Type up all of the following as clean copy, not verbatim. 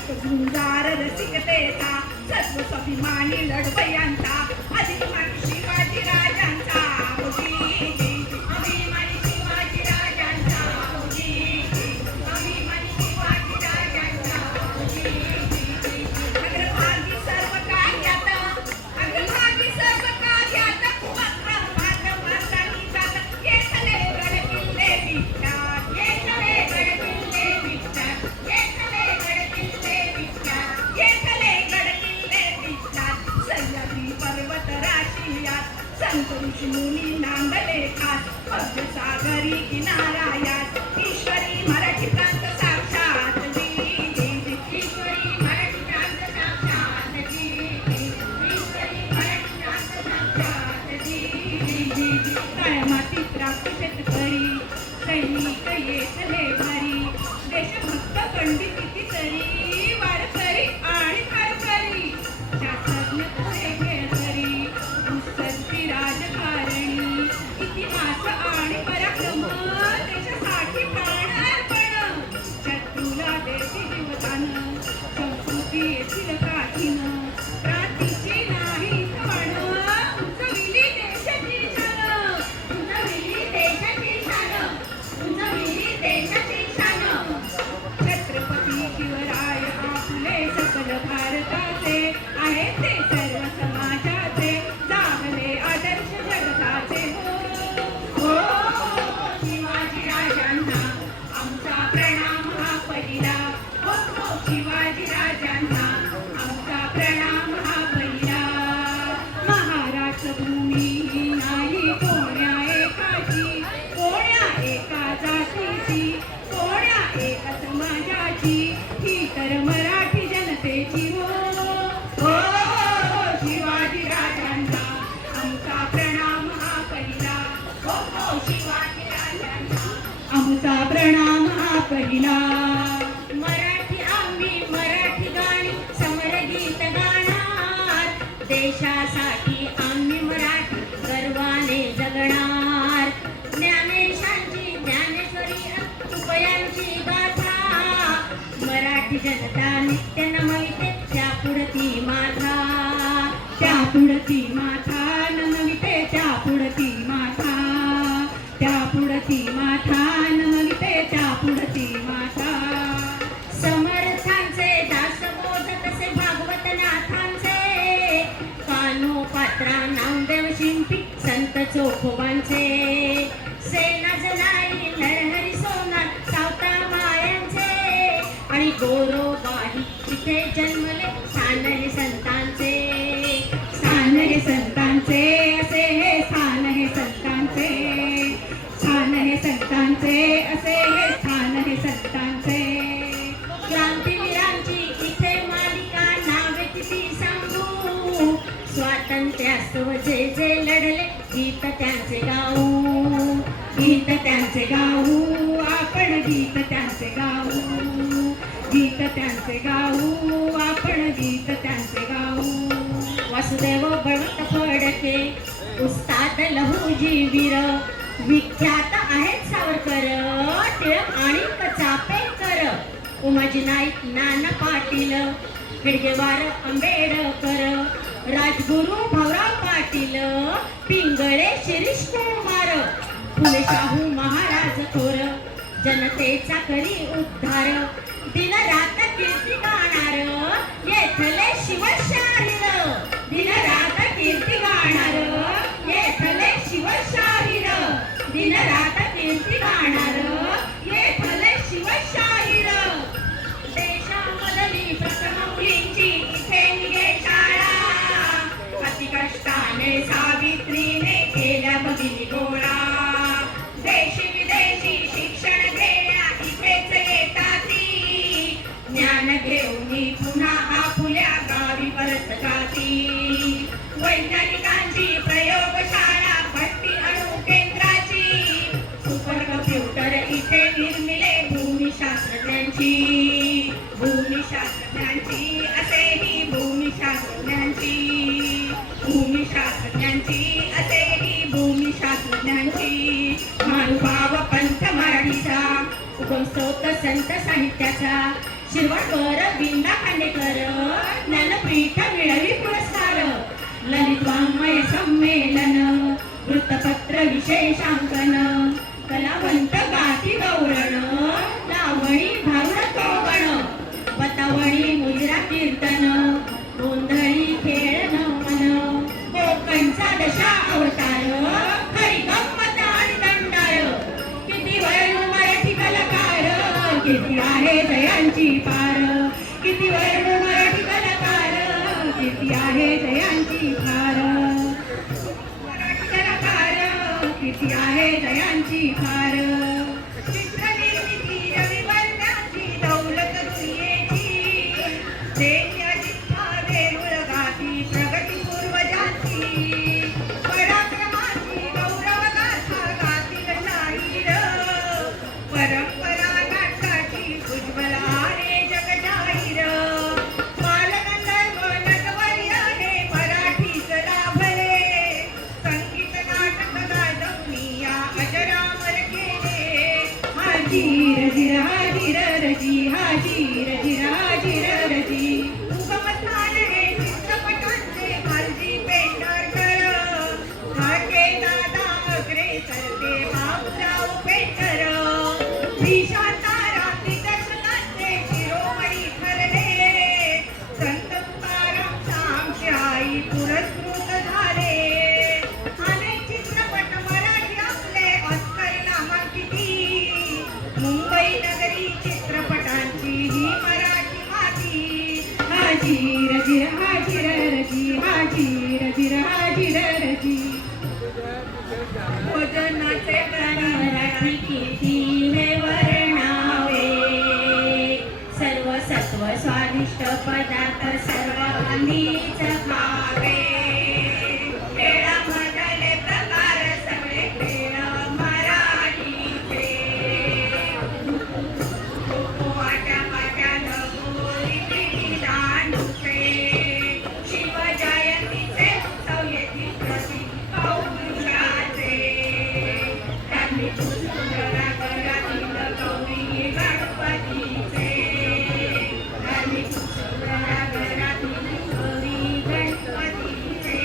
अधिक झुंजार रसिकतेचा, सर्व स्वाभिमानी लढवयांचा, अभिमानी शिवाजी राजांचा अभिमानी शिवाजी राजांचा अभिमानी शिवाजी राजांचा अग्रभागी सर्व कार्यात अग्रभागी सर्व कार्यात मार्गांनी जात येथले गड किल्ले विख्यात येथले गड किल्ले विख्यात येथले गड किल्ले विख्यात येथले गड किल्ले विख्यात सह्याद्री पर्वत राशीयात संत ऋषी मुनी नांदले खास मध्य सागरी किनारायात ईश्वरी मराठी प्रांत साक्षात ईश्वरी मराठी प्रांत साक्षात ईश्वरी मराठी प्रांत साक्षात काळ्या प्राप्त शेतकरी सैनिक येथले भारी देशभक्त पंडित कितीतरी वारकरी आणि कारकरी शास्त्रज्ञ पुढे खेळकरी उत्सर्गी राजकारणी इतिहास आणि पराक्रम देशासाठी प्राण अर्पण शत्रूला देशी जीवदान संस्कृती येथील काठीन क्रांतीची नाही म्हण उंचविली देशाची शान उंचविली देशाची शान उंचविली देशाची शान छत्रपती शिवराय आपले सकल भारताचे आहेत ते सर्व समाजाचे जागले आदर्श जगताचे हो शिवाजी राजांना आमचा प्रणाम हा पहिला हो शिवाजी राजांना आमचा प्रणाम हा पहिला महाराष्ट्र भूमी नाही कोण्या एकाची कोण्या एका जातीची कोण्या एका समाजाची ही तर मराठी जनतेची हो शिवाजी राजांना आमचा प्रणाम हा पहिला हो शिवाजी राजांना आमचा प्रणाम हा पहिला मराठी आम्ही मराठी गाणी समरगीत गाणार देशासाठी आम्ही मराठी गर्वाने जगणार ज्ञानेशांची ज्ञानेश्वरी तुपयांची गाथा मराठी जनता नित्य नमविते त्या पुढती माथा त्या पुढती माथा नमविते त्या पुढती माथा त्या पुढती माथा नमविते त्या पुढती माथा समर्थांचे दासबोध तसे भागवत नाथांचे कानोपात्रा नामदेव शिंपी संत चोखोबांचे सेना जनाई नरहरी सोनार सावता मायांचे आणि गोरोबाही तिथे जन्मले स्थान हे संतांचे स्थान हे संतांचे असे हे स्थान हे संतांचे स्थान हे संतांचे असे हे स्थान हे संतांचे क्रांतीवीरांची इथे मालिका नावे किती सांगू स्वातंत्र्यास्तव जे जे लढले गीत त्यांचे गाऊ गीत त्यांचे गाऊ आपण गीत त्यांचे गाऊ गीत त्यांचे गाऊ आपण गीत त्यांचे गाऊ वासुदेव बळवंत फडके उस्ताद लहुजी वीर विख्यात आहेत सावरकर टिळक आणि चापेकर उमाजी नाईक नाना पाटील हेडगेवार आंबेडकर राजगुरू भाऊराव पाटील पिंगळे शिरीष कुमार फुले शाहू महाराज थोर जनतेचा करी उद्धार दिन रात कीर्ती गाणार येथले शिवशाहीर दिन रात कीर्ती गाणार येथले शिवशाहीर दिन रात कीर्ती गाणार येथले शिवशाहीर देशामधली प्रथम मुलींची इथे निघे शाळा अति कष्टाने सावित्रीने केल्या भगिनी गोळा देशी विदेशी शिक्षण घेण्या इथेच येतात ज्ञान घेऊन पुन्हा आपुल्या गावी परत जाती वैज्ञानिकांची प्रयोगशाळा भट्टी अणु केंद्राची सुपर कम्प्युटर इथे निर्मिले भूमिशास्त्रज्ञांची भूमिशास्त्रज्ञांची असेही भूमिशास्त्रज्ञांची भूमिशास्त्रज्ञांची असेही भूमिशास्त्रज्ञांची महानुभाव पंथ मराठीचा उगम स्रोत संत साहित्याचा शिरवाडकर, बिंदा खांडेकर, ज्ञानपीठ मिळाली पुरस्कार. ललित वाङ्मय संमेलन, वृत्तपत्र विशेषांकन, कलावंत गाती गौरण, लावणी भारुड कोवण, बतावणी मुजरा कीर्तन, गोंधळी खेळ नमन, कोकणचा दशा अवतार, हरी गंमत आणि दंडाळ. किती वळणू मराठी कलाकार, किती आहे जयांची पार. किती वळणू मराठी कलाकार, किती आहे जयांची पार. मराठी कलाकार, किती आहे जयांची पार. चित्रनिर्मिती रविवर्णाची दौलत दुनियेची, दैन्य जिद्द वेरूळ गाती प्रगती पूर्वजांची. पराक्रमाची गौरव गाथा गातील शाहीर, परंपरा नाटकाची उज्ज्वल आहे जगजाहीर. बालगंधर्व नटवर्य हे मराठीच लाभले, संगीत नाटक गाजवणी या अजरामर केले. हाजीर जिर हाजीर रजी, हाजीर जिर हाजीर रजी. उगमस्थान हे चित्रपटांचे मालजी पेंढारकर, ठाके दादा अग्रेसर ते बाबूराव पेंढर. विशांताराम दिग्दर्शकांचे शिरोमणी ठरले, संत तुकाराम श्यामची आई पुरस्कृत झाले. अनेक चित्रपट मराठी आपले ऑस्कर नामांकिती, मुंबई नगरी चित्रपटांची ही मराठी माती. हाजीर जिर हाजीर रजी, हाजीर जिर हाजीर रजी. भोजनाचे प्राणी मराठी किती हे वर्णावे, सर्व सत्व स्वादिष्ट पदार्थ सर्वांनीच खावे. खेळामधले प्रकार सगळे खेळ मराठीचे. वाट्या पाट्या लगोरी पिढी दांडूचे, शिवजयंतीचे उत्सव येथील प्रसिद्ध पौरुषाचे. धार्मिक उत्सवातील गौरी गणपतीचे, धार्मिक उत्सवातील गौरी गणपतीचे,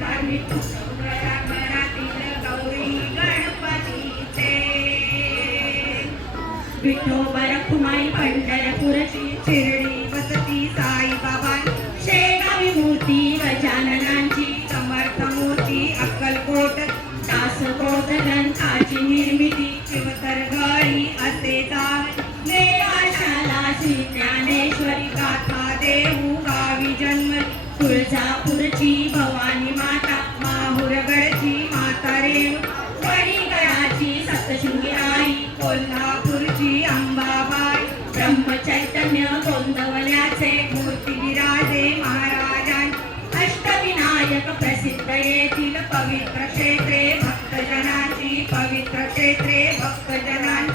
धार्मिक उत्सवातील गौरी गणपतीचे. विठोबा रखुमाई पंढरपूरची, शिर्डी वसती साईबाबा, शेगावी मूर्ती गजाननांची, समर्थ मूर्ती अक्कलकोट, दासकोट ग्रंथाची निर्मिती, शिवतरघळी असे जाण. देवाशाला श्री ज्ञानेश्वरी गाथा देऊ गावी जन्म, तुळजापूरची भवानी माता, माहुरगडची माता रेणू, वडीगडाची सप्तशृंगी आई, कोल्हापूरची अंबाबाई. ब्रह्मचैतन्य गोंदवल्याचे मूर्ती विराजे महाराजांची, अष्टविनायक प्रसिद्ध येथील पवित्र क्षेत्रे भक्तजनांची, पवित्र क्षेत्रे भक्तजनांची.